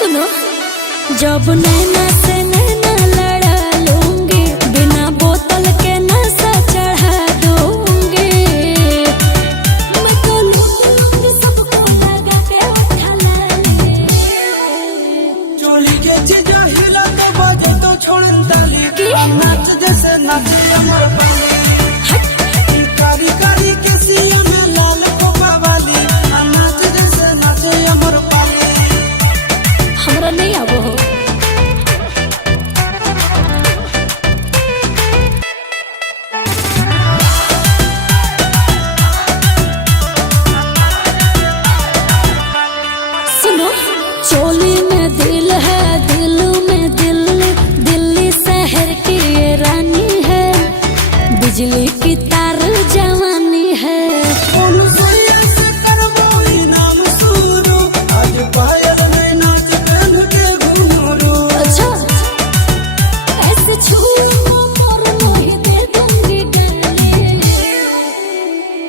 सुनो, जब नैना से नैना लड़ा लूंगी, बिना बोतल के नशा चढ़ा दूंगी। मैं तो लूंगी सबको लगा के उठा लाली। चोली के चीजा हिला के बजे तो छोड़न ताली। नाच जैसे नाचे अमर पाली। कारी कारी के सिया में लाल कोपा वाली। नाच जैसे नाचे अमर पाली। हमरा नहीं आबो हो। सुनो, चोली में दिल है, दिल में दिल्ली, दिल्ली शहर की ये रानी है। बिजली की तार जवानी है। अच्छा, ऐसे छूओ मोर मोही दे दूंगी गाली।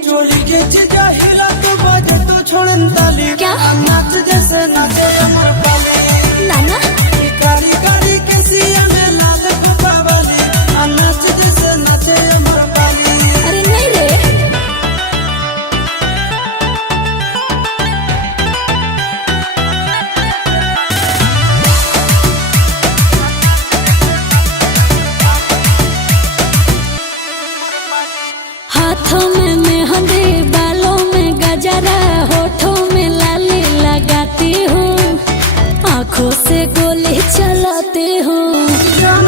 चोली के चीजा हिला के बजे तो छोड़न ताली। क्या? नाच जैसे नाचे अमर पाली। नाना कारी कारी के सिया में लाल कोपा वाली। नाच जैसे नाचे अमर पाली। अरे नहीं रे, हाथों में मेहंदी, बालों में गजरा, होठों में लाली लगाती हूँ, आँखों से गोली चलाती हूँ। जान